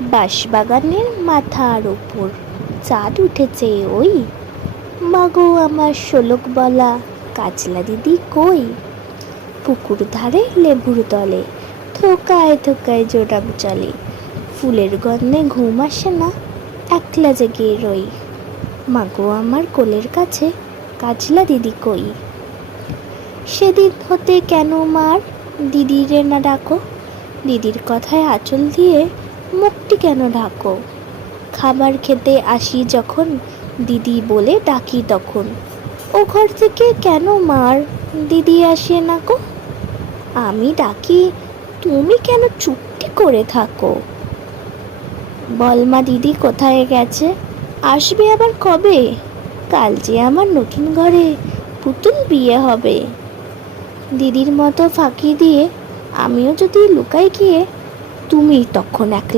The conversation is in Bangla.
বাঁশবাগানের মাথার ওপর চাঁদ উঠেছে ওই, মাগো আমার শোলক বলা কাজলা দিদি কই? পুকুর ধারে লেবুর তলে থোকায় থোকায় জোড়াম চলে, ফুলের গন্ধে ঘুম আসে না, একলা জেগে রই। মাগো আমার কোলের কাছে কাজলা দিদি কই? সেদিন হতে কেন মার দিদিরে না ডাকো? দিদির কথায় আঁচল দিয়ে মুখটি কেন ঢাকো? খাবার খেতে আসি যখন দিদি বলে ডাকি তখন, ও ঘর থেকে কেন মার দিদি আসে না গো? আমি ডাকি তুমি কেন চুপটি করে থাকো? বলমা দিদি কোথায় গেছে, আসবে আবার কবে? কাল যে আমার নতুন ঘরে পুতুল বিয়ে হবে। দিদির মতো ফাঁকি দিয়ে আমিও যদি লুকাই গিয়ে, তুমি তখন একলা